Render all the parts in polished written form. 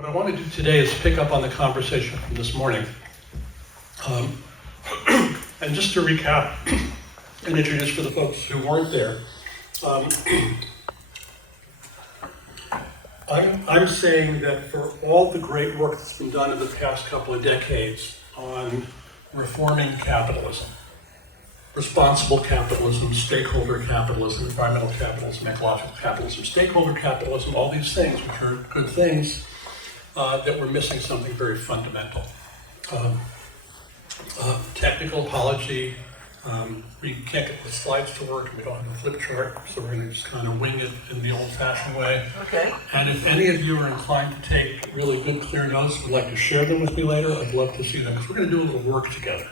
What I want to do today is pick up on the conversation from this morning. And just to recap and introduce for the folks who weren't there, I'm saying that for all the great work that's been done in the past couple of decades on reforming capitalism, responsible capitalism, stakeholder capitalism, environmental capitalism, ecological capitalism, stakeholder capitalism, all these things, which are good things, that we're missing something very fundamental. Technical apology, we can't get the slides to work, and we don't have a flip chart, so we're going to just kind of wing it in the old-fashioned way. Okay. And if any of you are inclined to take really good, clear notes and would like to share them with me later, I'd love to see them, because we're going to do a little work together.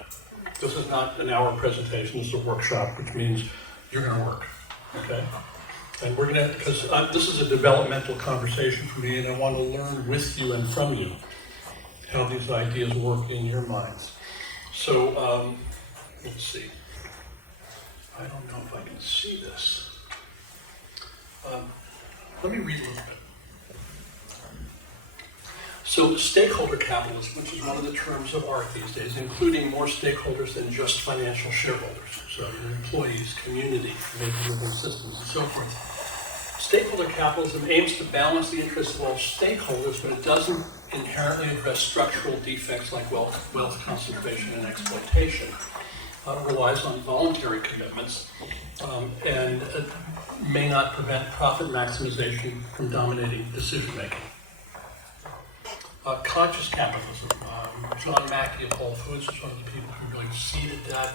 This is not an hour presentation, this is a workshop, which means you're going to work, okay? And we're going to, because this is a developmental conversation for me, and I want to learn with you and from you how these ideas work in your minds. So, let's see. I don't know if I can see this. Let me read a little bit. So stakeholder capitalism, which is one of the terms of art these days, including more stakeholders than just financial shareholders. So your employees, community, maybe living systems, and so forth. Stakeholder capitalism aims to balance the interests of all stakeholders, but it doesn't inherently address structural defects like wealth concentration and exploitation. Relies on voluntary commitments and may not prevent profit maximization from dominating decision making. Conscious capitalism. John Mackey of Whole Foods is one of the people who really seeded that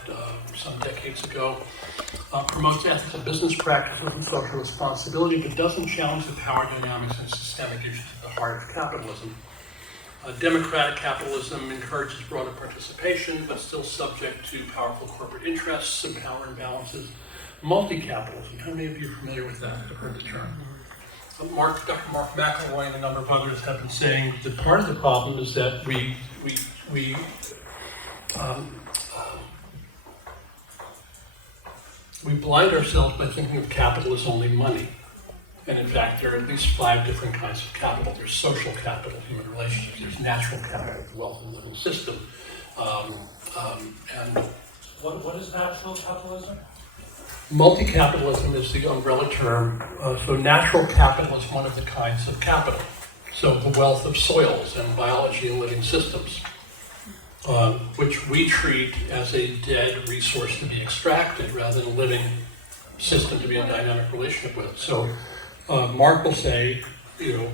some decades ago. Promotes ethical business practices and social responsibility, but doesn't challenge the power dynamics and systemic issues at the heart of capitalism. Democratic capitalism encourages broader participation, but still subject to powerful corporate interests and power imbalances. Multi-capitalism, how many of you are familiar with that? Have heard the term? Dr. Mark McElroy and a number of others have been saying that part of the problem is that we blind ourselves by thinking of capital as only money. And in fact, there are at least 5 different kinds of capital. There's social capital, human relationships. There's natural capital, the wealth and living system. And what is natural capitalism? Multi-capitalism is the umbrella term. So natural capital is one of the kinds of capital. So the wealth of soils and biology and living systems, which we treat as a dead resource to be extracted rather than a living system to be in dynamic relationship with. So Mark will say,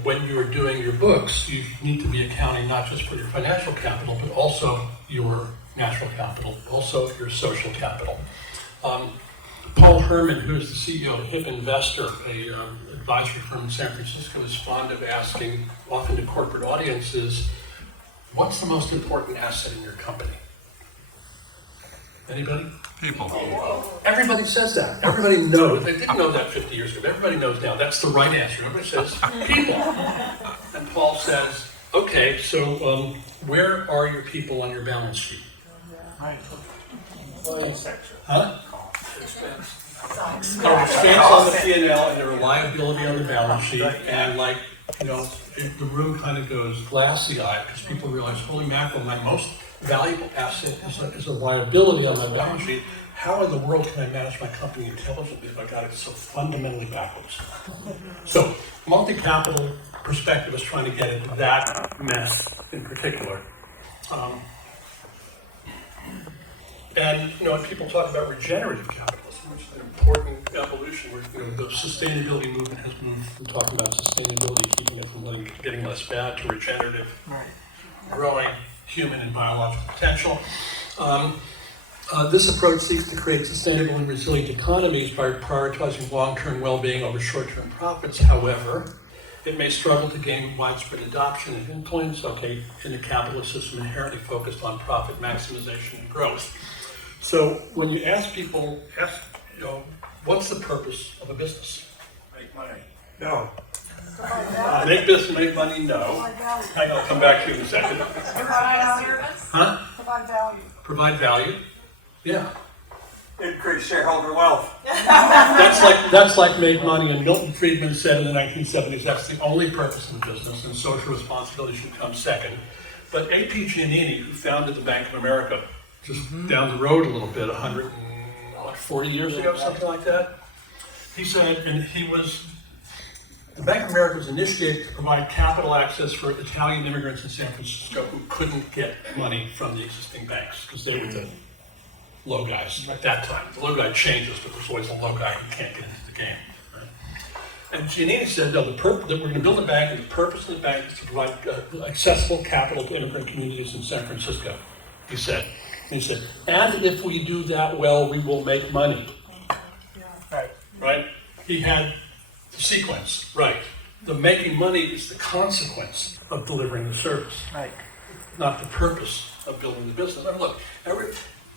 when you're doing your books, you need to be accounting not just for your financial capital, but also your natural capital, also your social capital. Paul Herman, who is the CEO of Hip Investor, an advisory firm in San Francisco, is fond of asking, often to corporate audiences, what's the most important asset in your company? Anybody? People. Everybody says that. Everybody knows. They didn't know that 50 years ago. Everybody knows now. That's the right answer. Everybody says people. And Paul says, okay, so where are your people on your balance sheet? Huh? Their expense on the P&L and their liability on the balance sheet, and the room kind of goes glassy-eyed because people realize, holy mackerel, my most valuable asset is a liability on my balance sheet. How in the world can I manage my company intelligently if I got it so fundamentally backwards? So, multi-capital perspective is trying to get into that mess in particular. And people talk about regenerative capitalism, which is an important evolution where the sustainability movement has moved from talking about sustainability, keeping it from getting less bad, to regenerative, growing human and biological potential. This approach seeks to create sustainable and resilient economies by prioritizing long-term well-being over short-term profits. However, it may struggle to gain widespread adoption and influence, in a capitalist system inherently focused on profit maximization and growth. So when you ask people, what's the purpose of a business? Make money. No. Make business, make money? No. Hang on, I'll come back to you in a second. Provide service? Huh? Provide value. Provide value? Yeah. Increase shareholder wealth. That's like make money, and Milton Friedman said in the 1970s that's the only purpose of business, and social responsibility should come second. But A.P. Giannini, who founded the Bank of America, just down the road a little bit, 140 years ago, something like that, he said, the Bank of America was initiated to provide capital access for Italian immigrants in San Francisco who couldn't get money from the existing banks because they were the low guys at that time. The low guy changes, but there's always a low guy who can't get into the game. Right? And Giannini said, no, that we're going to build a bank, and the purpose of the bank is to provide accessible capital to immigrant communities in San Francisco, he said. And he said, and if we do that well, we will make money. Right? He had the sequence, right. The making money is the consequence of delivering the service, Right. not the purpose of building the business. I mean, look,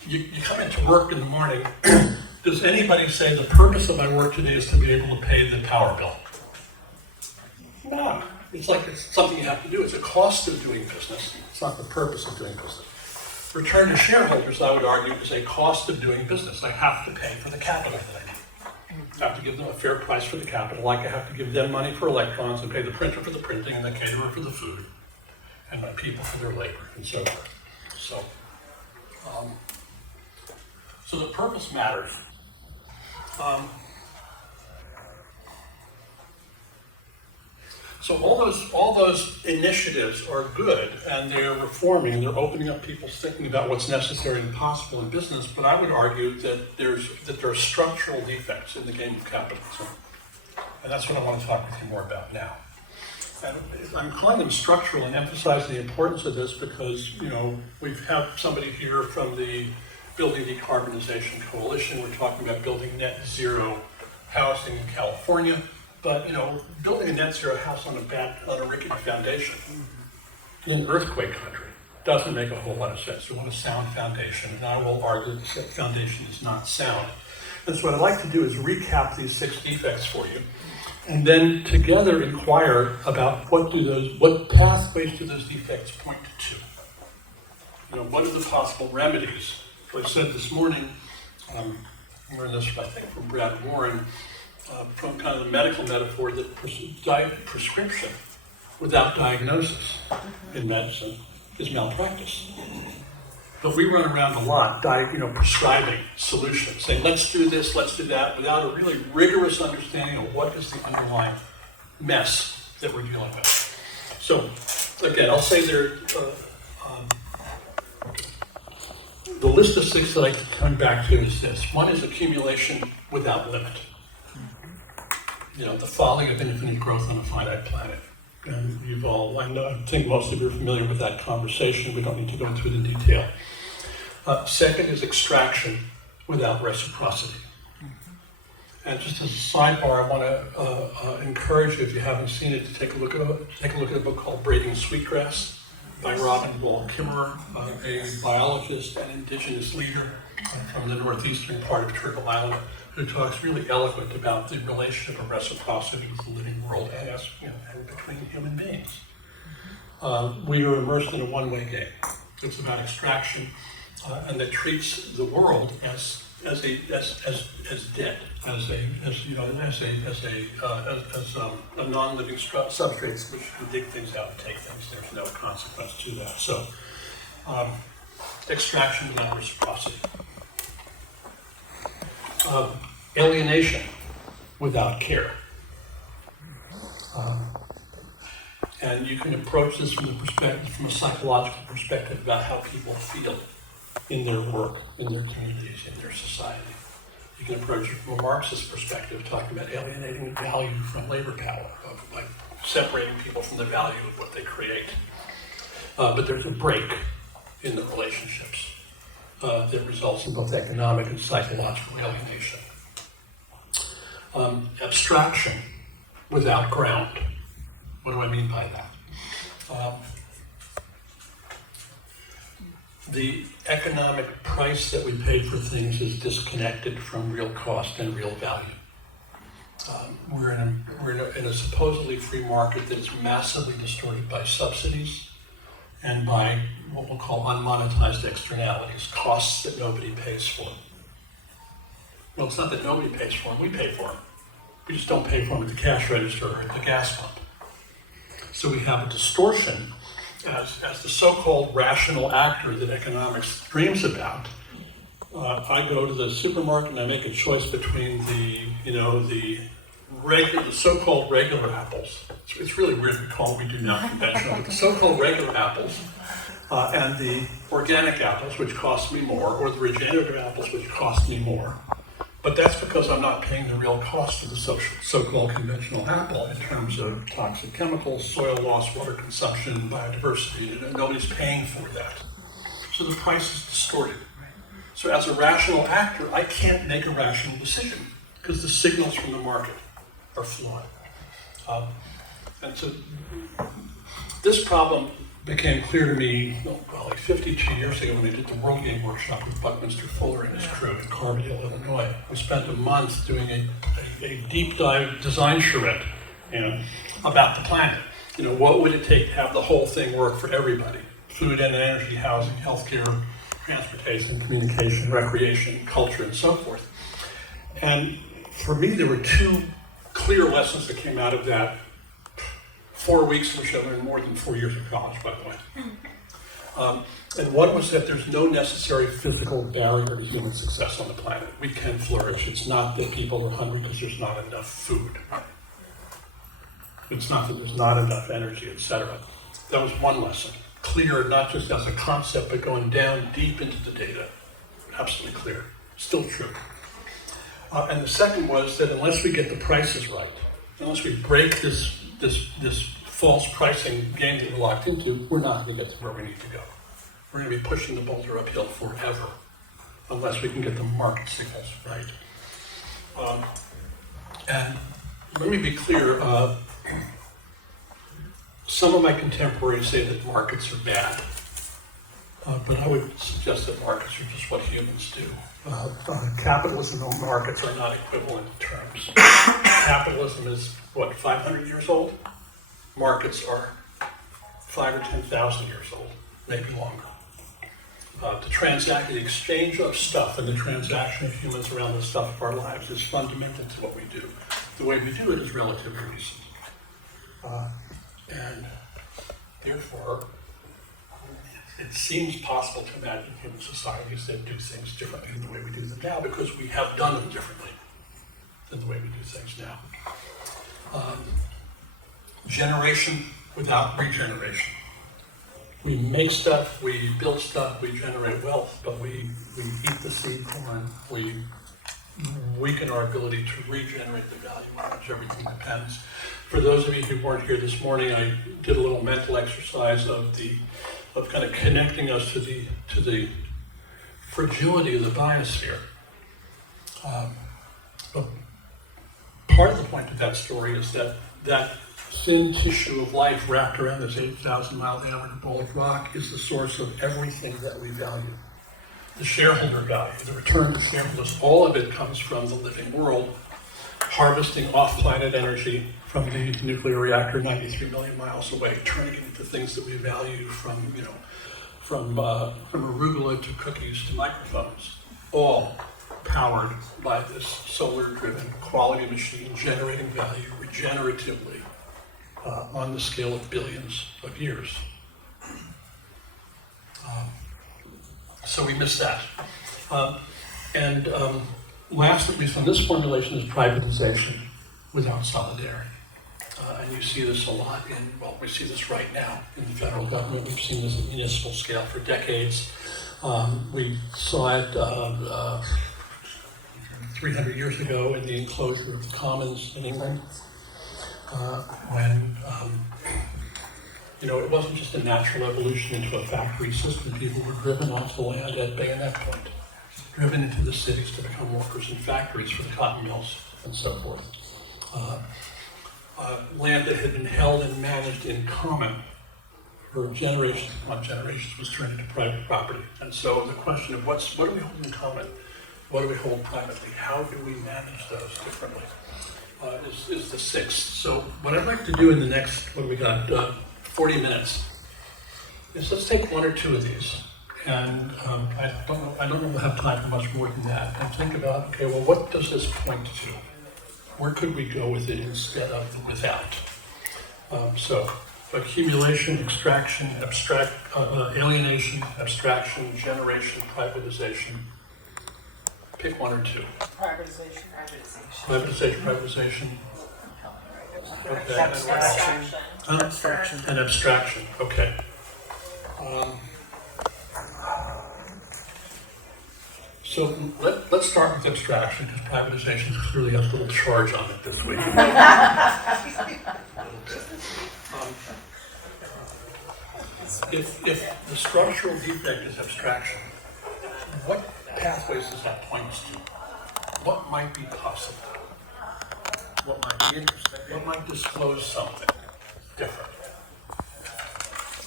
you come into work in the morning, does anybody say the purpose of my work today is to be able to pay the power bill? No. It's like it's something you have to do. It's a cost of doing business. It's not the purpose of doing business. Return to shareholders, I would argue, is a cost of doing business. I have to pay for the capital that I need. I have to give them a fair price for the capital, like I have to give them money for electrons and pay the printer for the printing and the caterer for the food and my people for their labor and so forth. So the purpose matters. So all those initiatives are good, and they're reforming, and they're opening up people's thinking about what's necessary and possible in business. But I would argue that there are structural defects in the game of capitalism, and that's what I want to talk with you more about now. And I'm calling them structural and emphasizing the importance of this because we have somebody here from the Building Decarbonization Coalition. We're talking about building net zero housing in California. But building a net zero house on a rickety foundation in earthquake country doesn't make a whole lot of sense. You want a sound foundation, and I will argue that the foundation is not sound. And so what I'd like to do is recap these 6 defects for you, and then together inquire about what pathways do those defects point to. What are the possible remedies? So I said this morning, I learned this I think from Brad Warren. From kind of the medical metaphor that prescription without diagnosis in medicine is malpractice. But we run around a lot, prescribing solutions, saying let's do this, let's do that, without a really rigorous understanding of what is the underlying mess that we're dealing with. So, again, I'll say the list of 6 that I keep coming back to is this. 1 is accumulation without limit. The folly of infinite growth on a finite planet. And I think most of you are familiar with that conversation. We don't need to go into it in detail. Second is extraction without reciprocity. And just as a sidebar, I want to encourage you, if you haven't seen it, to take a look at a book called Braiding Sweetgrass by Robin Wall Kimmerer, a biologist and indigenous leader from the northeastern part of Turtle Island, who talks really eloquent about the relationship of reciprocity with the living world and between human beings. We are immersed in a one-way game. It's about extraction, and that treats the world as dead, as non-living substrates which can dig things out and take things. There's no consequence to that. So, extraction without reciprocity. Alienation without care. And you can approach this from a psychological perspective about how people feel in their work, in their communities, in their society. You can approach it from a Marxist perspective, talking about alienating value from labor power, by separating people from the value of what they create. But there's a break in the relationships that results in both economic and psychological alienation. Abstraction without ground. What do I mean by that? The economic price that we pay for things is disconnected from real cost and real value. We're in a supposedly free market that is massively distorted by subsidies and by what we'll call unmonetized externalities, costs that nobody pays for. Well, it's not that nobody pays for them, we pay for them. We just don't pay for them at the cash register or at the gas pump. So we have a distortion as the so-called rational actor that economics dreams about. I go to the supermarket and I make a choice between the so-called regular apples. It's really weird we call them, we do not conventional, but the so-called regular apples and the organic apples, which cost me more, or the regenerative apples, which cost me more. But that's because I'm not paying the real cost of the so-called conventional apple in terms of toxic chemicals, soil loss, water consumption, biodiversity. Nobody's paying for that. So the price is distorted. So as a rational actor, I can't make a rational decision because the signals from the market are flawed. And so this problem became clear to me, like 52 years ago when I did the World Game Workshop with Buckminster Fuller and his crew in Carbondale, Illinois. We spent a month doing a deep dive design charrette, about the planet. What would it take to have the whole thing work for everybody? Food and energy, housing, healthcare, transportation, communication, recreation, culture, and so forth. And for me, there were two clear lessons that came out of that 4 weeks, which I learned more than 4 years of college, by the way. And one was that there's no necessary physical barrier to human success on the planet. We can flourish. It's not that people are hungry because there's not enough food. It's not that there's not enough energy, etc. That was one lesson. Clear, not just as a concept, but going down deep into the data. Absolutely clear. Still true. And the second was that unless we get the prices right, unless we break this false pricing game that we're locked into, we're not going to get to where we need to go. We're going to be pushing the boulder uphill forever, unless we can get the market signals right. And let me be clear, some of my contemporaries say that markets are bad, but I would suggest that markets are just what humans do. Capitalism and markets are not equivalent terms. Capitalism is, 500 years old? Markets are 5,000 or 10,000 years old, maybe longer. The exchange of stuff and the transaction of humans around the stuff of our lives is fundamental to what we do. The way we do it is relatively recent. And therefore, it seems possible to imagine human societies that do things differently than the way we do them now because we have done them differently than the way we do things now. Generation without regeneration. We make stuff, we build stuff, we generate wealth, but we eat the seed corn, we weaken our ability to regenerate the value on which everything depends. For those of you who weren't here this morning, I did a little mental exercise of kind of connecting us to the fragility of the biosphere. But part of the point of that story is that thin tissue of life wrapped around this 8,000-mile diameter ball of rock is the source of everything that we value. The shareholder value, the return to shareholders, all of it comes from the living world, harvesting off-planet energy from the nuclear reactor 93 million miles away, turning it into things that we value from arugula to cookies to microphones, all powered by this solar-driven quality machine generating value regeneratively on the scale of billions of years. So we miss that. Last, at least on this formulation, is privatization without solidarity. And you see this a lot we see this right now in the federal government. We've seen this at municipal scale for decades. We saw it 300 years ago in the enclosure of the Commons in England, when it wasn't just a natural evolution into a factory system. People were driven off the land at bayonet point, driven into the cities to become workers in factories for the cotton mills and so forth. Land that had been held and managed in common for generations upon generations was turned into private property. And so the question of what do we hold in common? What do we hold privately? How do we manage those differently? Is the sixth. So what I'd like to do in the next, 40 minutes, is let's take one or two of these And I don't know if we'll have time for much more than that. And think about, okay, well, what does this point to? Where could we go with it instead of without? So accumulation, extraction, alienation, abstraction, generation, privatization. Pick one or two. Privatization. Privatization. Okay. Abstraction. Abstraction. And abstraction. Okay. So let's start with abstraction, because privatization clearly has a little charge on it this week. If the structural defect is abstraction, what pathways does that point us to? What might be possible? What might be interesting? What might disclose something different?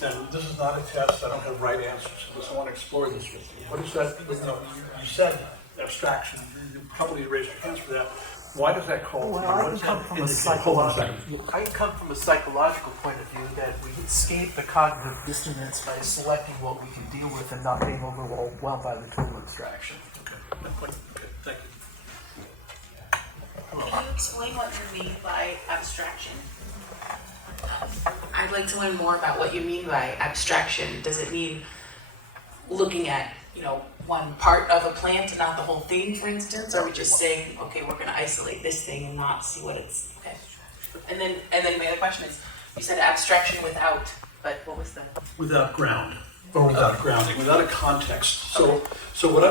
And this is not a test, I don't have right answers to this, I want to explore this with you. What is that, you said abstraction, you probably raised your hands for that. Why does that call? Well, I can come from a psychological point of view that we escape the cognitive dissonance by selecting what we can deal with and not being overwhelmed by the total abstraction. Okay, thank you. Can you explain what you mean by abstraction? I'd like to learn more about what you mean by abstraction. Does it mean looking at, one part of a plant and not the whole thing, for instance? Or are we just saying, okay, we're going to isolate this thing and not see what it's, okay. And then my other question is, you said abstraction without, but what was the? Without ground, or without grounding, without a context. So what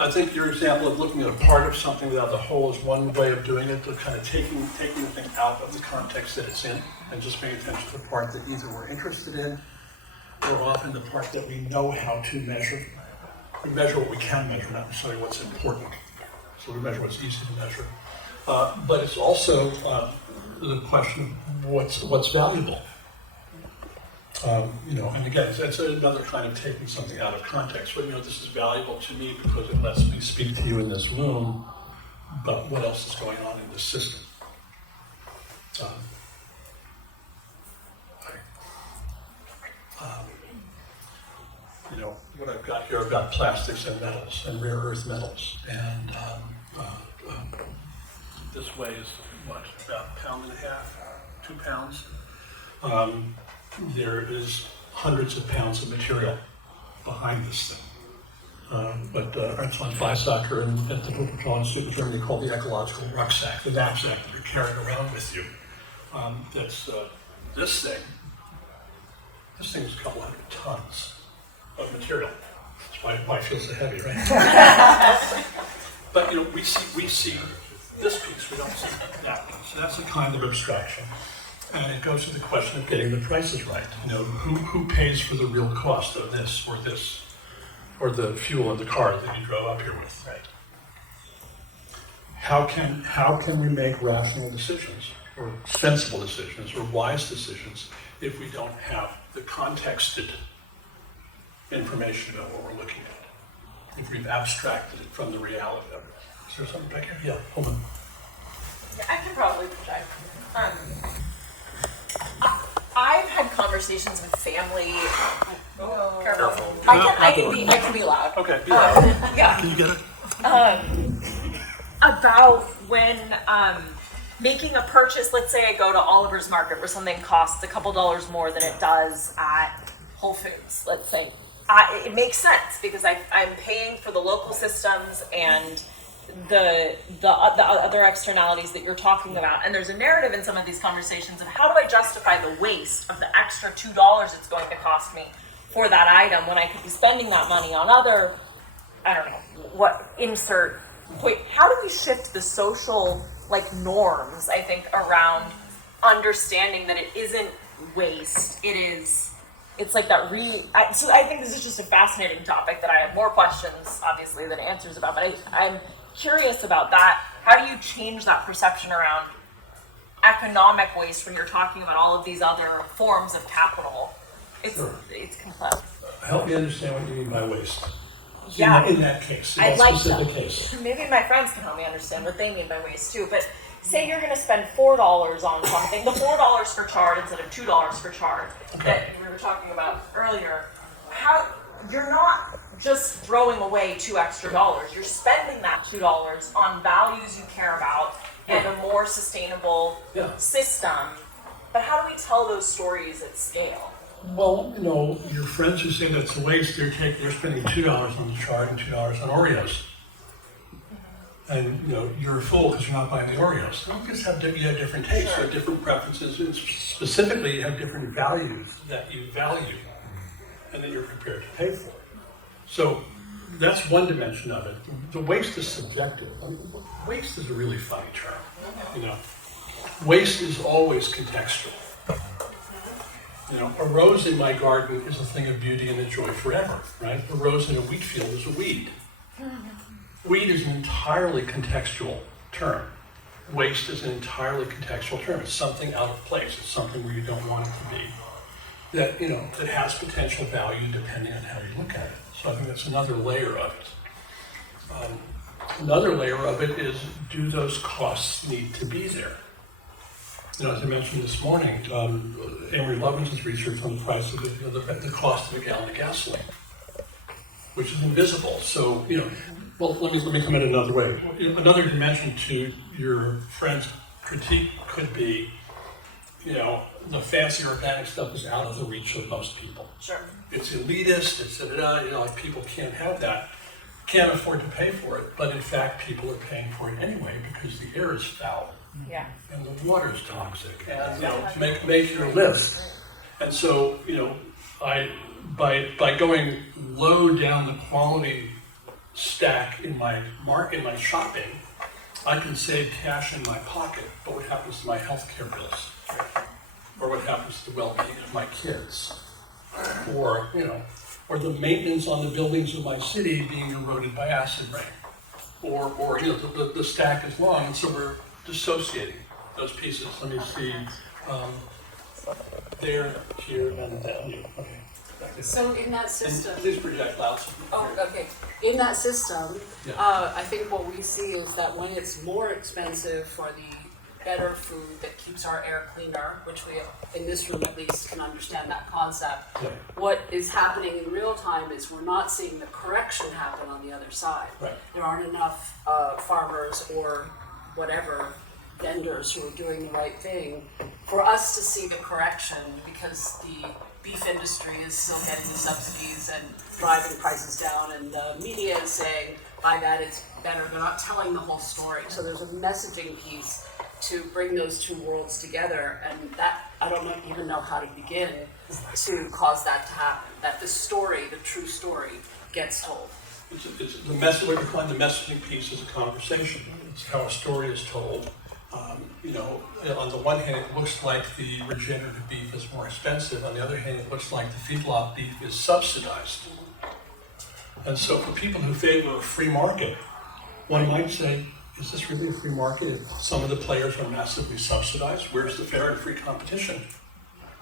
I think your example of looking at a part of something without the whole is one way of doing it, to kind of taking the thing out of the context that it's in, and just paying attention to the part that either we're interested in, or often the part that we know how to measure. We measure what we can measure, not necessarily what's important. So we measure what's easy to measure. But it's also the question of what's valuable. And again, that's another kind of taking something out of context. But this is valuable to me because it lets me speak to you in this room, but what else is going on in this system? What I've got here, I've got plastics and metals and rare earth metals. And this weighs, what, about a pound and a half, 2 pounds. There is hundreds of pounds of material behind this thing. But Ernst von Weizsäcker at the Wuppertal Institute in Germany called the ecological rucksack, the knapsack that you're carrying around with you. That's this thing. This thing is a couple hundred tons of material. That's why it feels so heavy, right? But we see this piece, we don't see that one. So that's a kind of abstraction. And it goes to the question of getting the prices right. Who pays for the real cost of this, or the fuel in the car that you drove up here with, right? How can we make rational decisions, or sensible decisions, or wise decisions if we don't have the contexted information about what we're looking at? If we've abstracted it from the reality of it. Is there something back here? Yeah, hold on. Yeah, I can probably project. I've had conversations with family. Careful. I can be loud. Okay, be loud. Yeah. Can you get it? About when making a purchase, let's say I go to Oliver's Market where something costs a couple dollars more than it does at Whole Foods, let's say. It makes sense because I'm paying for the local systems and the other externalities that you're talking about. And there's a narrative in some of these conversations of how do I justify the waste of the extra $2 it's going to cost me for that item when I could be spending that money on other, I don't know, what insert point. How do we shift the social norms, I think, around understanding that it isn't waste, it's like that so I think this is just a fascinating topic that I have more questions, obviously, than answers about, but I'm curious about that. How do you change that perception around economic waste when you're talking about all of these other forms of capital? It's complex. Help me understand what you mean by waste. Yeah. In that case, in I'd that like specific to. case. Maybe my friends can help me understand what they mean by waste too, but say you're going to spend $4 on something, the $4 for chard instead of $2 for chard that we were talking about earlier. How you're not just throwing away $2 extra. You're spending that $2 on values you care about and a more sustainable Yeah. system. But how do we tell those stories at scale? Well, your friends who say that's a waste, they're spending $2 on the chart and $2 on Oreos. And you're a fool because you're not buying the Oreos. You just have different tastes, you have different preferences, and specifically you have different values that you value and that you're prepared to pay for. So that's one dimension of it. The waste is subjective. I mean, waste is a really funny term. Waste is always contextual. A rose in my garden is a thing of beauty and a joy forever, right? A rose in a wheat field is a weed. Weed is an entirely contextual term. Waste is an entirely contextual term. It's something out of place. It's something where you don't want it to be. That has potential value depending on how you look at it. So I think that's another layer of it. Another layer of it is, do those costs need to be there? As I mentioned this morning, Amory Lovin's research on the price of the cost of a gallon of gasoline, which is invisible. So, well, let me come at it another way. Another dimension to your friend's critique could be, the fancy organic stuff is out of the reach of most people. Sure. It's elitist, it's like people can't have that, can't afford to pay for it, but in fact people are paying for it anyway because the air is foul. Yeah. And the water is toxic, and make your list. And so, by going low down the quality stack in my shopping, I can save cash in my pocket. But what happens to my healthcare bills, or what happens to the well-being of my kids, or the maintenance on the buildings of my city being eroded by acid rain, or the stack is long, and so we're dissociating those pieces. Let me see. There, here, and down. Okay. So in that system, And please project loud. okay, in that system, Yeah. I think what we see is that when it's more expensive for the better food that keeps our air cleaner, which we, in this room at least, can understand that concept, Yeah. what is happening in real time is we're not seeing the correction happen on the other side. Right. There aren't enough farmers or whatever vendors who are doing the right thing for us to see the correction, because the beef industry is still getting the subsidies and driving prices down, and the media is saying, by that it's better. They're not telling the whole story. So there's a messaging piece to bring those two worlds together, and that, I don't even know how to begin to cause that to happen, that the story, the true story, gets told. It's the message. What we find the messaging piece is a conversation. It's how a story is told. On the one hand, it looks like the regenerative beef is more expensive. On the other hand, it looks like the feedlot beef is subsidized. And so for people who favor a free market, one might say, is this really a free market if some of the players are massively subsidized? Where's the fair and free competition?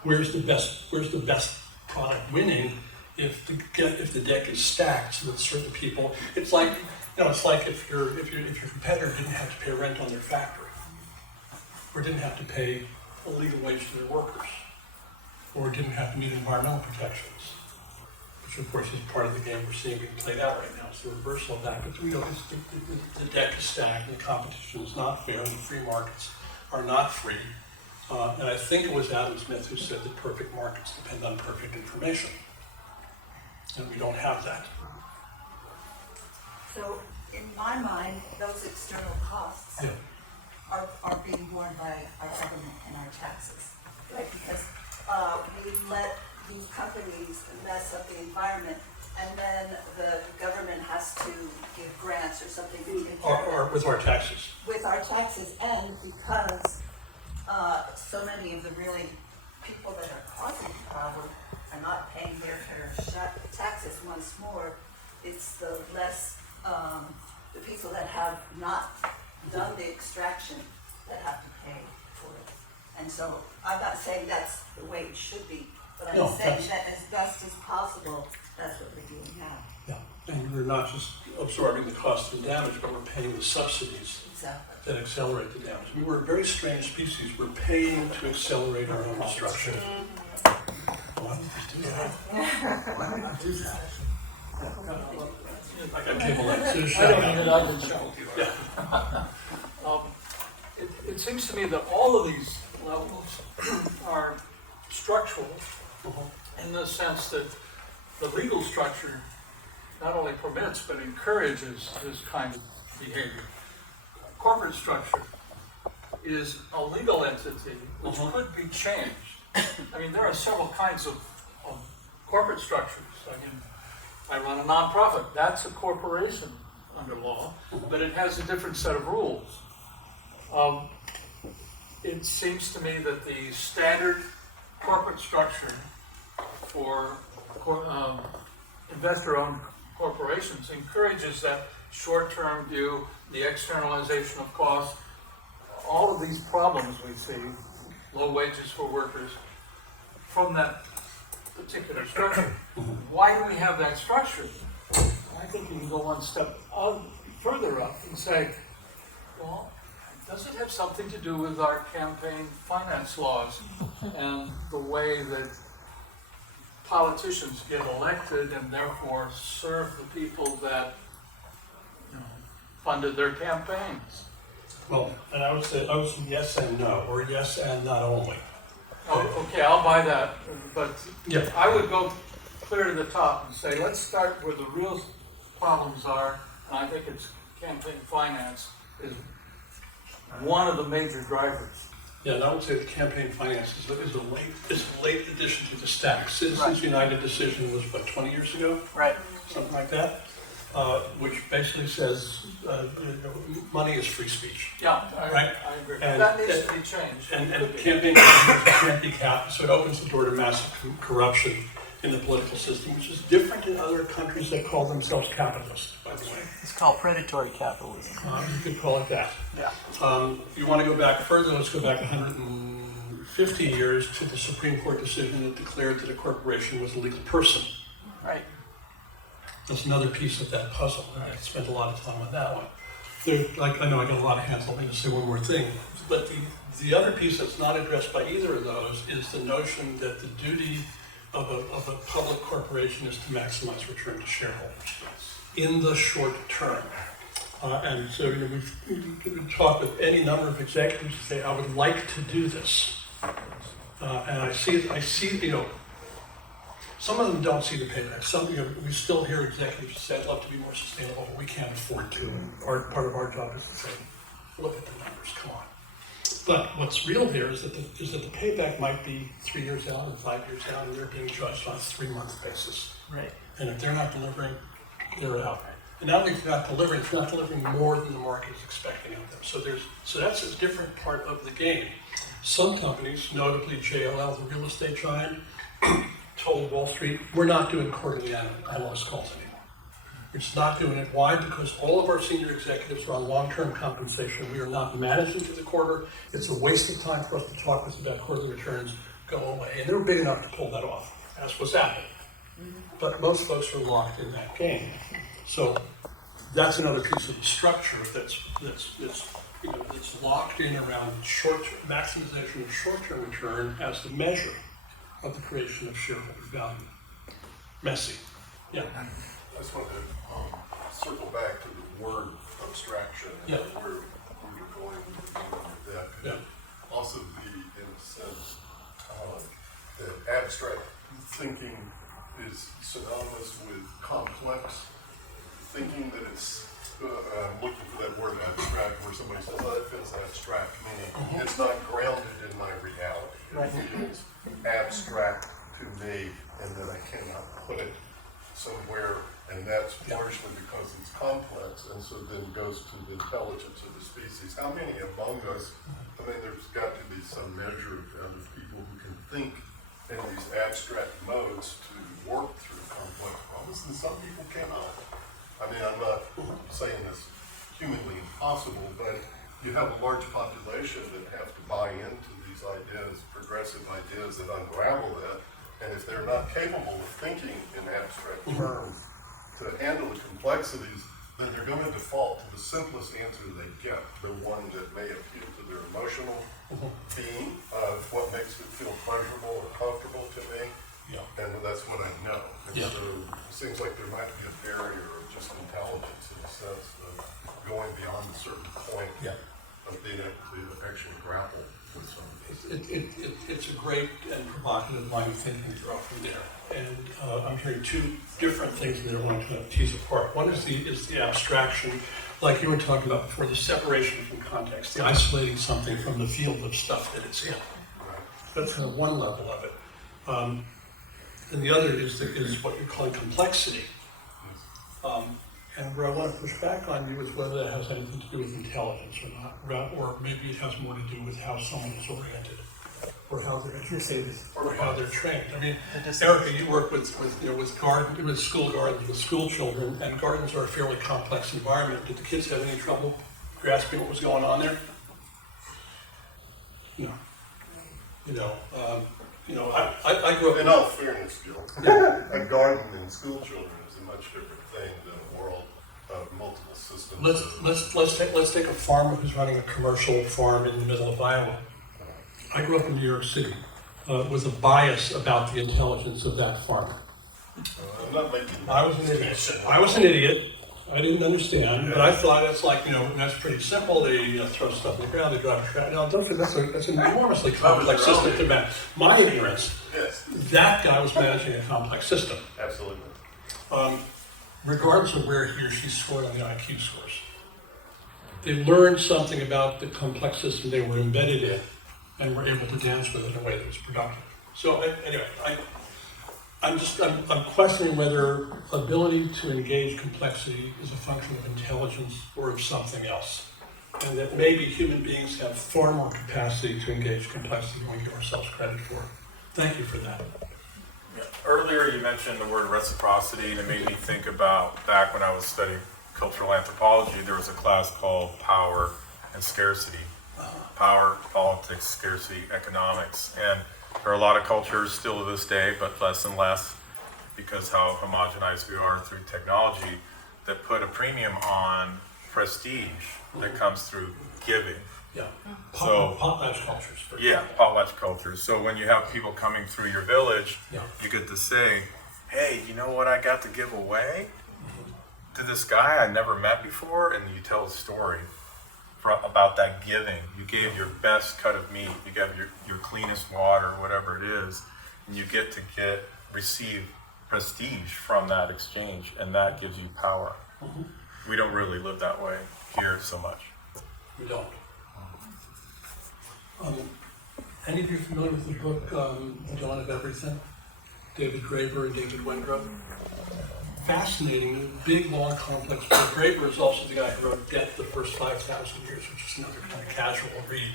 Where's the best product winning if the deck is stacked so that certain people, it's like if your competitor didn't have to pay rent on their factory, or didn't have to pay a legal wage to their workers, or didn't have to meet environmental protections, which of course is part of the game we're seeing being played out right now. It's the reversal of that. But the deck is stacked, and the competition is not fair, and the free markets are not free. And I think it was Adam Smith who said that perfect markets depend on perfect information. And we don't have that. So, in my mind, those external costs Yeah. are being borne by our government and our taxes, right? Because we let these companies mess up the environment, and then the government has to give grants or something to take care of it. Or with our taxes. With our taxes, and because so many of the really people that are causing the problem are not paying their fair taxes once more, it's the less, the people that have not done the extraction that have to pay for it. And so I'm not saying that's the way it should be, but I'm saying that as best as possible, that's what we're doing now. Yeah. And we're not just absorbing the cost of the damage, but we're paying the subsidies Exactly. that accelerate the damage. I mean, we're a very strange species. We're paying to accelerate our own destruction. Why would we do that? Why would we do that? I got table legs. I don't need it, I can show. It seems to me that all of these levels are structural in the sense that the legal structure not only permits but encourages this kind of behavior. Corporate structure is a legal entity which could be changed. I mean, there are several kinds of corporate structures. I mean, I run a nonprofit. That's a corporation under law, but it has a different set of rules. It seems to me that the standard corporate structure for investor-owned corporations encourages that short-term view, the externalization of costs, all of these problems we see, low wages for workers, from that particular structure. Why do we have that structure? I think you can go one step further up and say, well, does it have something to do with our campaign finance laws and the way that politicians get elected and therefore serve the people that funded their campaigns? Well, and I would say yes and no, or yes and not only. Oh, okay, I'll buy that, but Yeah. I would go clear to the top and say, let's start where the real problems are, and I think it's campaign finance is one of the major drivers. Yeah, and I would say the campaign finance is a late addition to the stack. Citizens United decision was, what, 20 years ago? Right. Something like that, which basically says money is free speech. Yeah, Right. I agree. And- That needs to be changed. And campaign finance can't be capped, so it opens the door to massive corruption in the political system, which is different in other countries that call themselves capitalist, by the way. It's called predatory capitalism. You could call it that. Yeah. If you want to go back further, let's go back 150 years to the Supreme Court decision that declared that a corporation was a legal person. Right. That's another piece of that puzzle. I spent a lot of time on that one. I know I got a lot of hands. Let me just say one more thing. But the other piece that's not addressed by either of those is the notion that the duty of a public corporation is to maximize return to shareholders in the short term. And so we've talked with any number of executives who say, I would like to do this. And I see, some of them don't see the payback. We still hear executives say, I'd love to be more sustainable, but we can't afford to. And part of our job is to say, look at the numbers, come on. But what's real here is that the payback might be 3 years out and 5 years out, and they're being judged on a 3-month basis. Right. And if they're not delivering, they're out. And not only is it not delivering, it's not delivering more than the market is expecting of them. So that's a different part of the game. Some companies, notably JLL, the real estate giant, told Wall Street, we're not doing quarterly analyst calls anymore. We're just not doing it. Why? Because all of our senior executives are on long-term compensation. We are not managing to the quarter. It's a waste of time for us to talk with about quarterly returns. Go away. And they're big enough to pull that off. That's what's happening. But most folks are locked in that game. So that's another piece of the structure that's locked in around maximization of short-term return as the measure of the creation of shareholder value. Messy. Yeah. I just wanted to circle back to the word abstraction and where you're going with that. Could it also be, in a sense, that abstract thinking is synonymous with complex thinking, that it's, I'm looking for that word abstract, where somebody says, oh, that feels abstract, meaning it's not grounded in my reality. It feels abstract to me, and that I cannot put it somewhere, and that's largely because it's complex, and so then goes to the intelligence of the species. How many among us, I mean, there's got to be some measure of people who can think in these abstract modes to work through complex problems, and some people cannot. I mean, I'm not saying it's humanly impossible, but you have a large population that have to buy into these ideas, progressive ideas that unravel that. And if they're not capable of thinking in abstract terms to handle the complexities, then they're going to default to the simplest answer they get, the one that may appeal to their emotional being of what makes it feel pleasurable or comfortable to me. Yeah. And that's what I know. And Yeah. so it seems like there might be a barrier of just intelligence in the sense of going beyond a certain point Yeah. of being able to actually grapple with something. It's a great and provocative line of thinking to draw from there. And I'm hearing two different things that I want to tease apart. One is the abstraction, like you were talking about before, the separation from context, the isolating something from the field of stuff that it's in. That's kind of one level of it. And the other is what you're calling complexity. And where I want to push back on you is whether that has anything to do with intelligence or not, or maybe it has more to do with how someone is oriented, or how they're educated, or how they're trained. I mean, Erica, you work with school gardens, with school children, and gardens are a fairly complex environment. Did the kids have any trouble grasping what was going on there? No. I grew up In all fairness, Gil, a garden in school children is a much different thing than a world of multiple systems. Let's take a farmer who's running a commercial farm in the middle of Iowa. I grew up in New York City with a bias about the intelligence of that farmer. I'm not making. I was an idiot. I didn't understand, but I thought it's like, that's pretty simple. They throw stuff in the ground, they drive a tractor. No, that's an enormously complex system to manage. My ignorance, Yes, that guy was managing a complex system. absolutely. Regardless of where he or she scored on the IQ scores. They learned something about the complex system they were embedded in and were able to dance with it in a way that was productive. So anyway, I'm questioning whether ability to engage complexity is a function of intelligence or of something else. And that maybe human beings have far more capacity to engage complexity than we give ourselves credit for. Thank you for that. Earlier you mentioned the word reciprocity, and it made me think about back when I was studying cultural anthropology, there was a class called Power and Scarcity. Power, politics, scarcity, economics. And there are a lot of cultures still to this day, but less and less because how homogenized we are through technology, that put a premium on prestige that comes through giving. Yeah. So- Potlatch cultures. For Yeah, potlatch culture. So when you have people coming through your village, Yeah. you get to say, hey, you know what I got to give away to this guy I never met before? And you tell a story about that giving. You gave your best cut of meat, you gave your cleanest water, whatever it is, and you get to receive prestige from that exchange, and that gives you power. We don't really live that way here so much. We don't. Any of you familiar with the book, Dawn of Everything? David Graeber and David Wengrow? Fascinating, big, long, complex book. Graeber is also the guy who wrote Death the First 5,000 Years, which is another kind of casual read.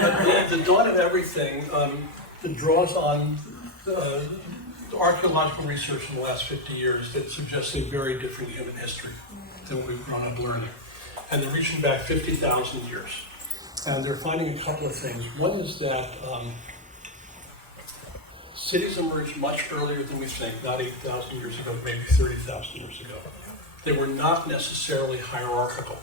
But the Dawn of Everything it draws on the archaeological research in the last 50 years that suggests a very different human history than what we've grown up learning. And they're reaching back 50,000 years. And they're finding a couple of things. One is that cities emerged much earlier than we think, not 8,000 years ago, maybe 30,000 years ago. They were not necessarily hierarchical.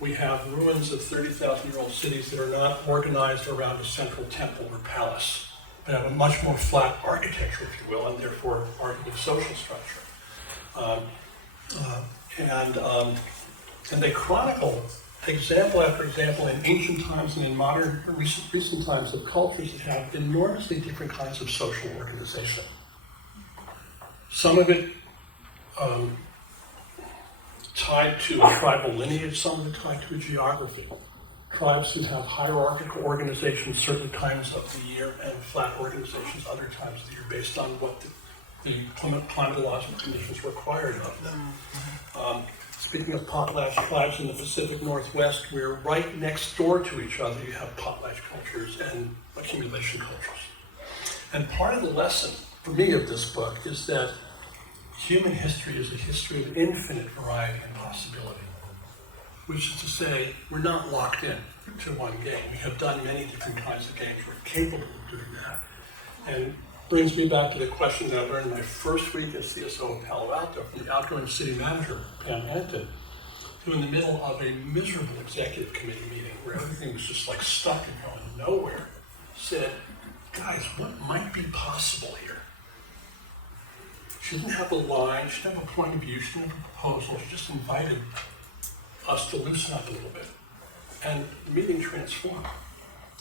We have ruins of 30,000-year-old cities that are not organized around a central temple or palace. They have a much more flat architecture, if you will, and therefore arguably social structure. And they chronicle example after example in ancient times and in modern, recent times of cultures that have enormously different kinds of social organization. Some of it tied to a tribal lineage, some of it tied to a geography. Tribes who have hierarchical organizations certain times of the year and flat organizations other times of the year based on what the climatological conditions required of them. Speaking of potlatch tribes in the Pacific Northwest, we're right next door to each other. You have potlatch cultures and accumulation cultures. And part of the lesson for me of this book is that human history is a history of infinite variety and possibility. Which is to say, we're not locked in to one game. We have done many different kinds of games. We're capable of doing that. And brings me back to the question that I learned my first week as CSO of Palo Alto from the outgoing city manager, Pam Hampton, who in the middle of a miserable executive committee meeting where everything was just like stuck and going nowhere, said, guys, what might be possible She didn't have a line, she didn't have a point of view, she didn't have a proposal, she just invited us to loosen up a little bit. And the meeting transformed.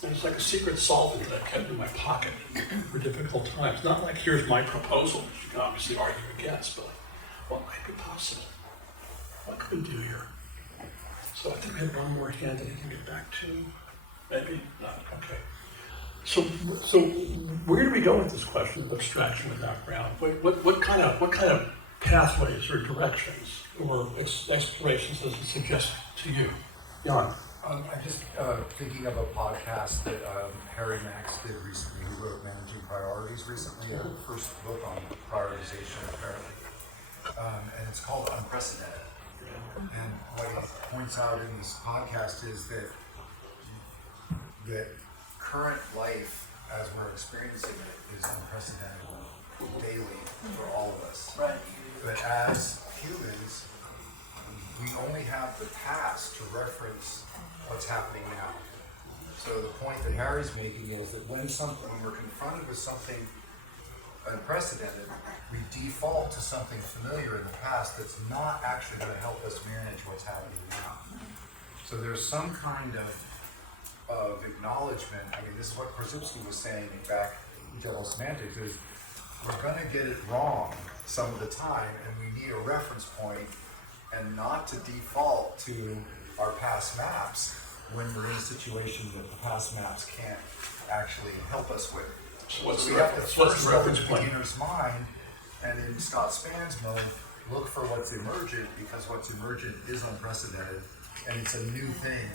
And it's like a secret solvent that I kept in my pocket for difficult times. Not like, here's my proposal, which you can obviously argue against, but like, what might be possible? What could we do here? So I think I have one more hand that I can get back to. Maybe not, okay. So where do we go with this question of abstraction and background? What kind of pathways or directions or explorations does it suggest to you? Jan? I'm just thinking of a podcast that Harry Max did recently. He wrote Managing Priorities recently, our first book on prioritization, apparently. And it's called Unprecedented. And what he points out in this podcast is that current life, as we're experiencing it, is unprecedented daily for all of us. Right. But as humans, we only have the past to reference what's happening now. So the point that Harry's making is that when we're confronted with something unprecedented, we default to something familiar in the past that's not actually going to help us manage what's happening now. So there's some kind of acknowledgement. I mean, this is what Krzyzewski was saying back in General Semantics, is we're going to get it wrong some of the time, and we need a reference point, and not to default to our past maps when we're in a situation that the past maps can't actually help us with. So what's we the have to reference? What's first the go reference to the point? beginner's mind, and in Scott Spann's mode, look for what's emergent, because what's emergent is unprecedented, and it's a new thing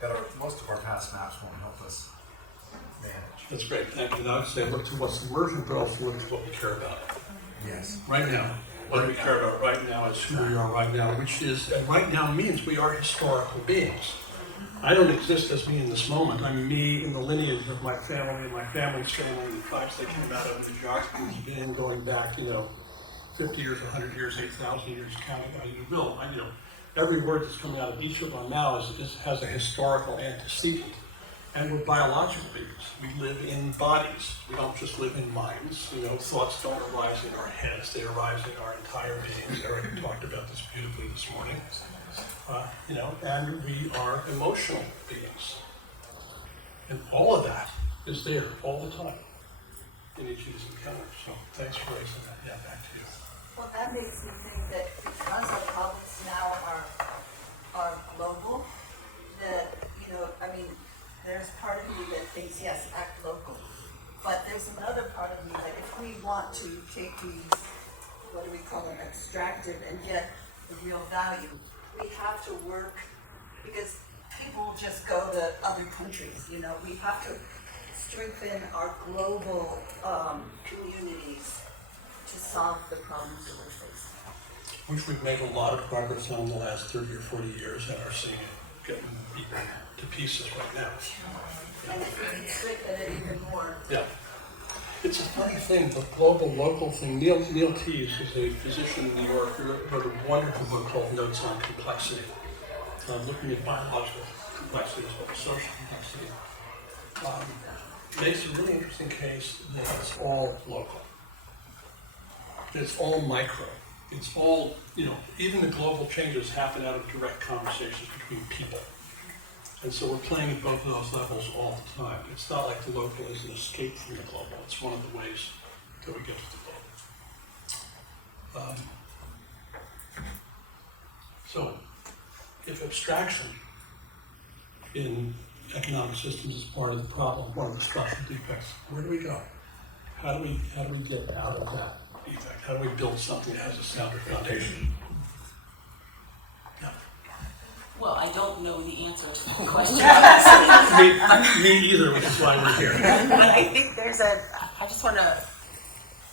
that most of our past maps won't help us manage. That's great, thank you. Now I say look to what's emergent, but also look to what we care about. Yes. Right now. What we care about right now is who we are right now, which is, and right now means we are historical beings. I don't exist as me in this moment. I'm me in the lineage of my family and my family's family and the tribes they came out of, and the geographies of being going back, 50 years, 100 years, 8,000 years, counting how you will. Every word that's coming out of each of our mouths has a historical antecedent. And we're biological beings. We live in bodies. We don't just live in minds. Thoughts don't arise in our heads. They arise in our entire beings. Eric talked about this beautifully this morning. And we are emotional beings. And all of that is there all the time in each of these encounters. So thanks for raising that. Yeah, back to you. Well, that makes me think that because our problems now are global, that, there's part of me that thinks, yes, act local. But there's another part of me that if we want to take these, what do we call them, extractive and get the real value, we have to work, because people just go to other countries, we have to strengthen our global communities to solve the problems that we're facing. Which we've made a lot of progress on in the last 30 or 40 years and are seeing it getting beaten to pieces right now. And if we can strengthen it even more. Yeah. It's a funny thing, the global, local thing. Neil Tees is a physician in New York who wrote a wonderful book called Notes on Complexity, looking at biological complexity as well as social complexity. Makes a really interesting case that it's all local. It's all micro. It's all, even the global changes happen out of direct conversations between people. And so we're playing at both of those levels all the time. It's not like the local is an escape from the global. It's one of the ways that we get to the global. So, if abstraction in economic systems is part of the problem, one of the structural defects, where do we go? How do we get out of that defect? How do we build something that has a sounder foundation? Well, I don't know the answer to the question. Me either, which is why we're here. But I think I just want to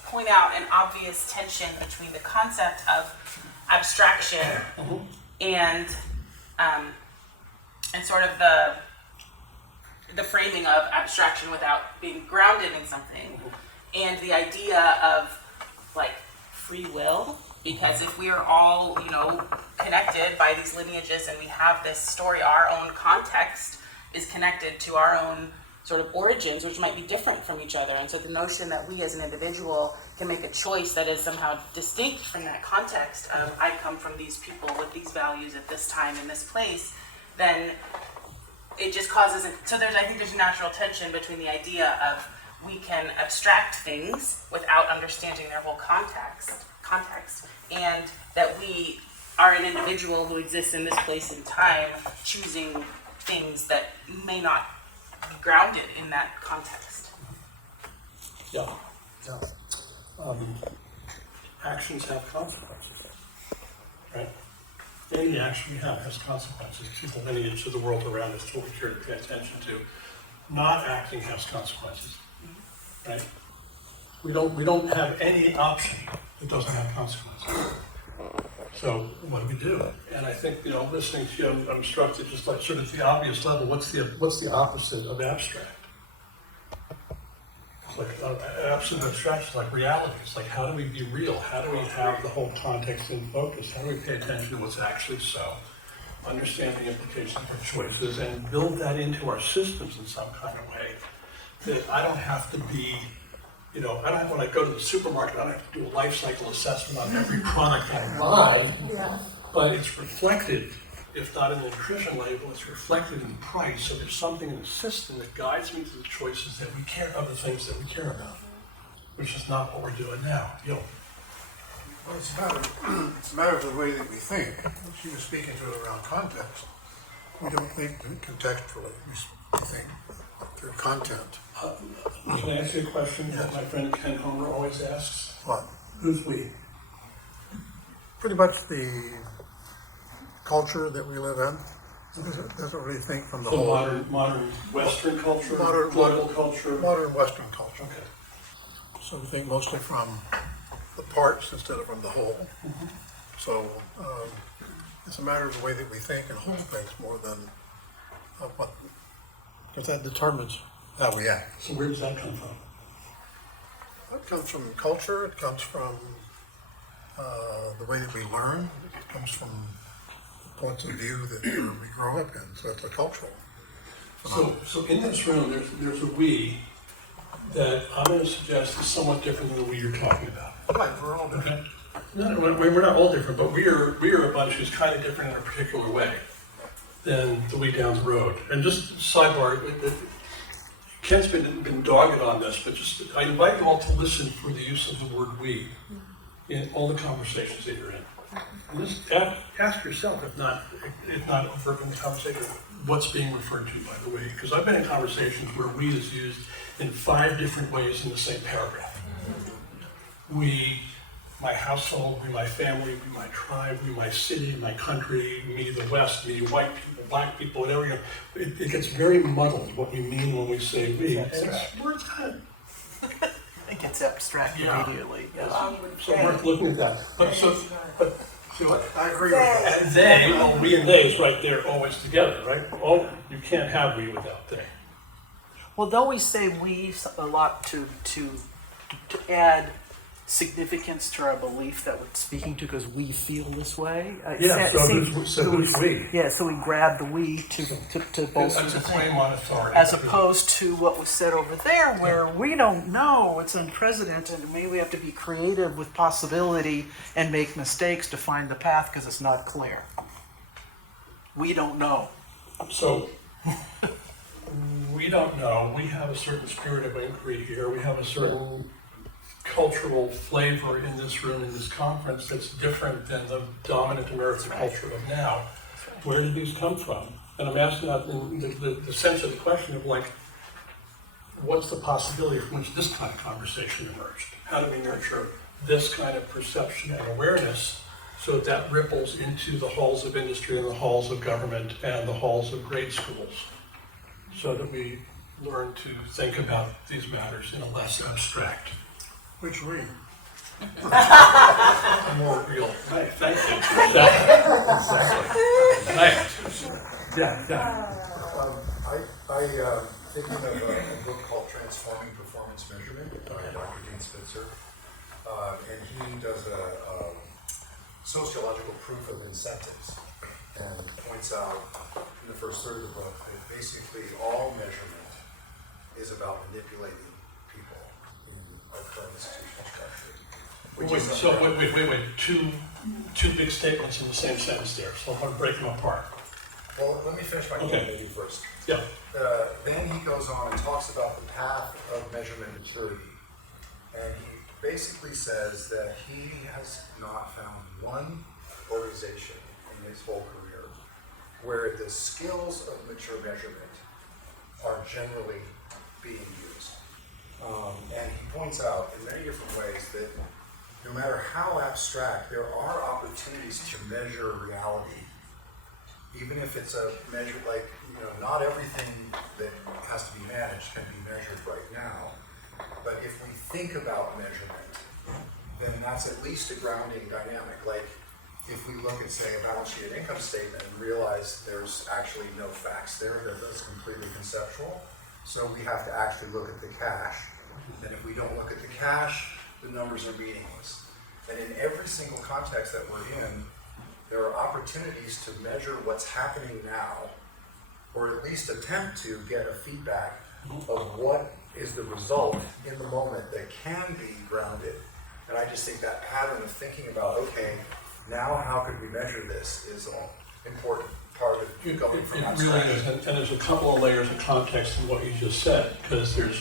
point out an obvious tension between the concept of abstraction and sort of the framing of abstraction without being grounded in something, and the idea of like free will. Because if we are all, connected by these lineages and we have this story, our own context is connected to our own sort of origins, which might be different from each other. And so the notion that we as an individual can make a choice that is somehow distinct from that context of I come from these people with these values at this time in this place, then it just causes, I think there's a natural tension between the idea of we can abstract things without understanding their whole context, and that we are an individual who exists in this place and time, choosing things that may not be grounded in that context. Yeah. Actions have consequences, right? Any action we have has consequences. People lineage to the world around us, what we care to pay attention to. Not acting has consequences, right? We don't have any option that doesn't have consequences. So what do? And I think, listening to you, I'm struck at just like sort of the obvious level. What's the opposite of abstract? It's like absolute abstraction, like reality. It's like, how do we be real? How do we have the whole context in focus? How do we pay attention to what's actually so? Understand the implications of our choices and build that into our systems in some kind of way. That I don't have to be, when I go to the supermarket, I don't have to do a life cycle assessment on every product I buy. Yeah. But it's reflected, if not in the nutrition label, it's reflected in the price. So there's something in the system that guides me to the choices that we care about, the things that we care about, which is not what we're doing now. Well, it's a matter of the way that we think. She was speaking to it around context. We don't think contextually, we think through content. Can I ask you a question that my friend Ken Homer always asks? What? Who's we? Pretty much the culture that we live in. Doesn't really think from the So whole. modern Western culture, Modern- global culture? Modern Western culture. Okay. So we think mostly from the parts instead of from the whole. Mm-hmm. So it's a matter of the way that we think and hold things more than what, because that determines how we act. So where does that come from? It comes from culture, it comes from the way that we learn, it comes from points of view that we grow up in, so it's a cultural phenomenon. So in this room, there's a we that I'm going to suggest is somewhat different than the we you're talking about. Right, we're all different. Okay? No, we're not all different, but we are a bunch who's kind of different in a particular way than the we down the road. And just sidebar, Ken's been dogged on this, but just I invite you all to listen for the use of the word we in all the conversations that you're in. And just ask yourself, if not overt in the conversation, what's being referred to by the we? Because I've been in conversations where we is used in 5 different ways in the same paragraph. We, my household, we, my family, we, my tribe, we, my city, my country, me, the West, me, white people, black people, whatever. It gets very muddled what we mean when we say we. Words kind of. It gets abstract immediately. So worth looking at that. I agree with that. And they, well, we and they is right there always together, right? Oh, you can't have we without they. Well, don't we say we a lot to add significance to our belief that we're speaking to because we feel this way? Yeah, so who's we? Yeah, so we grab the we to bolster That's a the thing. claim on authority. As opposed to what was said over there where we don't know, it's unprecedented, and maybe we have to be creative with possibility and make mistakes to find the path because it's not clear. We don't know. So, we don't know. We have a certain spirit of inquiry here. We have a certain cultural flavor in this room, in this conference, that's different than the dominant American culture of now. Where did these come from? And I'm asking that in the sense of the question of like, what's the possibility from which this kind of conversation emerged? How do we nurture this kind of perception and awareness so that ripples into the halls of industry and the halls of government and the halls of grade schools, so that we learn to think about these matters in a less abstract, Which we? a more real way. Thank you. Exactly. Right. Yeah. I thinking of a book called Transforming Performance Measurement by Dr. Dean Spitzer, and he does a sociological proof of incentives and points out in the first third of the book that basically all measurement is about manipulating people in our current institutional structure. Which Wait, is so two big statements in the same sentence there, so I'm gonna break them apart. Well, let me finish my Okay. maybe first. Yeah, Then he goes on and talks about the path of measurement maturity. And he basically says that he has not found one organization in his whole career where the skills of mature measurement are generally being used. And he points out in many different ways that no matter how abstract, there are opportunities to measure reality. Even if it's a measure, like, not everything that has to be managed can be measured right now. But if we think about measurement, then that's at least a grounding dynamic. Like, if we look at, say, a balance sheet and income statement and realize there's actually no facts there, that that's completely conceptual. So we have to actually look at the cash. And if we don't look at the cash, the numbers are meaningless. And in every single context that we're in, there are opportunities to measure what's happening now, or at least attempt to get a feedback of what is the result in the moment that can be grounded. And I just think that pattern of thinking about, okay, now how could we measure this is an important part of going from it abstraction. really is, and there's a couple of layers of context in what you just said, because there's,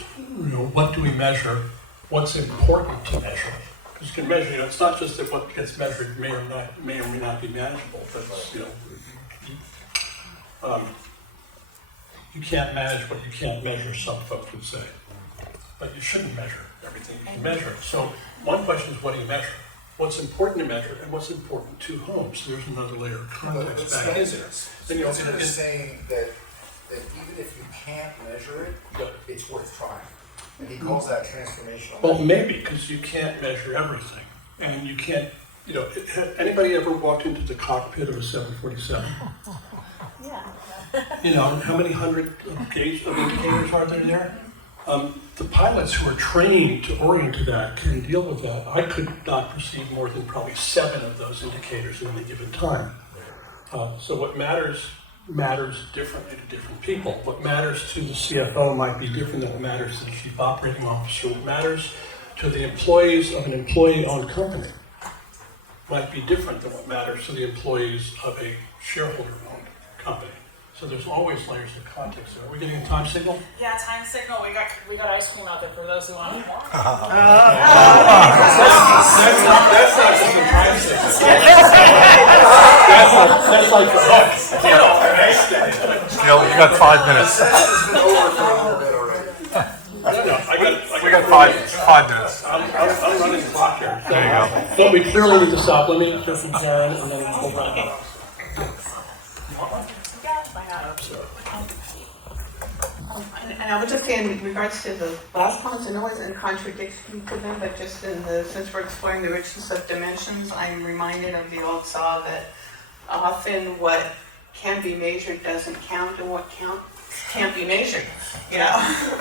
what do we measure, what's important to measure? Because you can measure, it's not just that what gets measured may or may not be manageable, but you can't manage what you can't measure, some folks would say. But you shouldn't measure everything you can measure. So one question is, what do you measure? What's important to measure and what's important to whom? So there's another layer of context back in there. Spencer is saying that even if you can't measure it, it's worth trying. And he calls that transformational. Well, maybe, because you can't measure everything. And you can't, anybody ever walked into the cockpit of a 747? Yeah. How many hundred gauge of indicators are there? The pilots who are trained to orient to that can deal with that. I could not perceive more than probably 7 of those indicators at any given time. So what matters differently to different people. What matters to the CFO might be different than what matters to the chief operating officer. What matters to the employees of an employee-owned company might be different than what matters to the employees of a shareholder-owned company. So there's always layers of context there. Are we getting a time signal? Yeah, time signal. We got ice cream out there for those who want more. That's not just a time signal. That's like a hook. Gil, you got 5 minutes. We got five minutes. I'm running the clock here. There you go. But we clearly need to stop. Let me just adjourn and then we'll wrap up. And I would just say in regards to the last comments, I know it's in contradiction to them, but just since we're exploring the richness of dimensions, I'm reminded of the old saw that often what can be measured doesn't count and what can't be measured.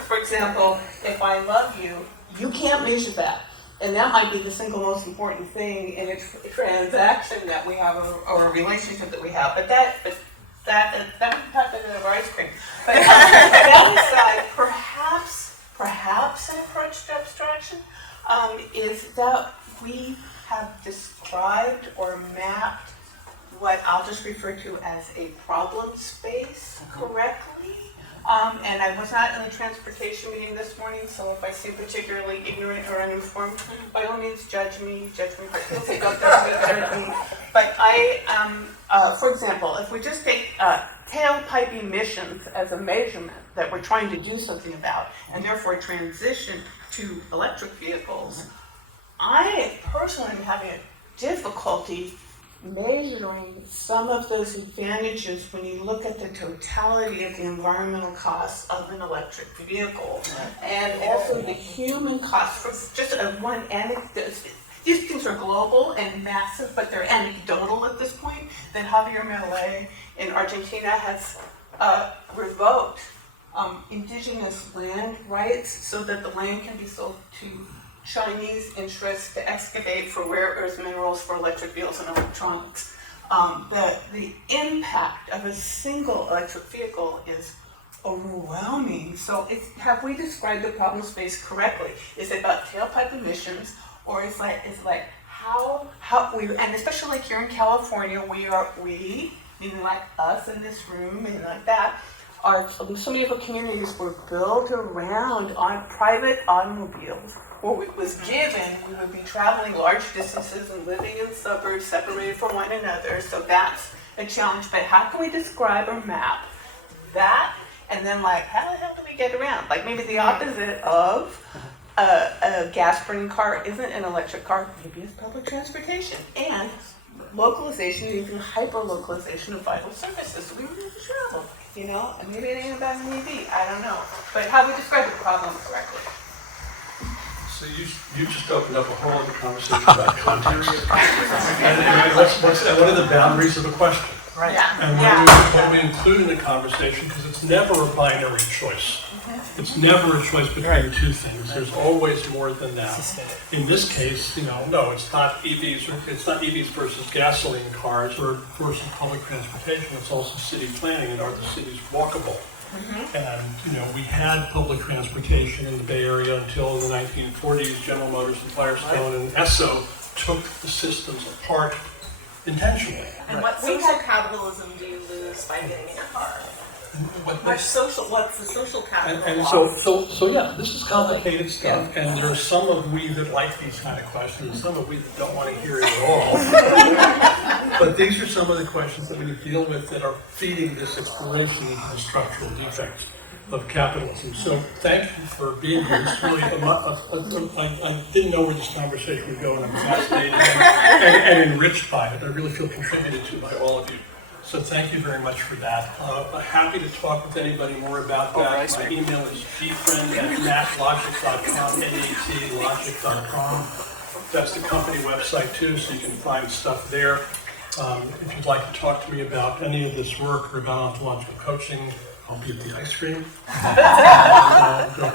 For example, if I love you, you can't measure that. And that might be the single most important thing in a transaction that we have or a relationship that we have. But that would have to do with ice cream. But that aside, perhaps an approach to abstraction is that we have described or mapped what I'll just refer to as a problem space correctly. And I was not in a transportation meeting this morning, so if I seem particularly ignorant or uninformed, by all means judge me particularly. But for example, if we just take tailpipe emissions as a measurement that we're trying to do something about, and therefore transition to electric vehicles, I personally am having a difficulty measuring some of those advantages when you look at the totality of the environmental costs of an electric vehicle, and also the human costs. For just one anecdote, these things are global and massive, but they're anecdotal at this point. That Javier Milei in Argentina has revoked indigenous land rights so that the land can be sold to Chinese interests to excavate for rare earth minerals for electric vehicles and electronics. The impact of a single electric vehicle is overwhelming. So have we described the problem space correctly? Is it about tailpipe emissions, or is like how we, and especially like here in California, we, meaning like us in this room and like that, are so many of our communities were built around on private automobiles, where it was given we would be traveling large distances and living in suburbs separated from one another. So that's a challenge. But how can we describe or map that? And then, like, how the hell do we get around? Like, maybe the opposite of a gas-burning car isn't an electric car. Maybe it's public transportation. And localization, even hyper-localization of vital services. So we don't have to travel, you know? And maybe it ain't about an EV. I don't know. But how we describe the problem correctly. So you just opened up a whole other conversation about context. And what are the boundaries of a question? Right. And what we include in the conversation, because it's never a binary choice. It's never a choice between two things. There's always more than that. In this case, no, it's not EVs. It's not EVs versus gasoline cars or versus public transportation. It's also city planning, and are the cities walkable? And we had public transportation in the Bay Area until the 1940s. General Motors and Firestone and Esso took the systems apart intentionally. And what social capitalism do you lose by getting in a car? What's the social capital? And so yeah, this is complicated stuff, and there are some of we that like these kind of questions, and some of we that don't want to hear it at all. But these are some of the questions that we deal with that are feeding this exploration into the structural defects of capitalism. So thank you for being here. It's really I didn't know where this conversation would go, and I'm fascinated and enriched by it. I really feel contributed to by all of you. So thank you very much for that. Happy to talk with anybody more about that. My email is gfriend@matlogic.com, matlogic.com. That's the company website too, so you can find stuff there. If you'd like to talk to me about any of this work or about ontological coaching, I'll be at the ice cream. Go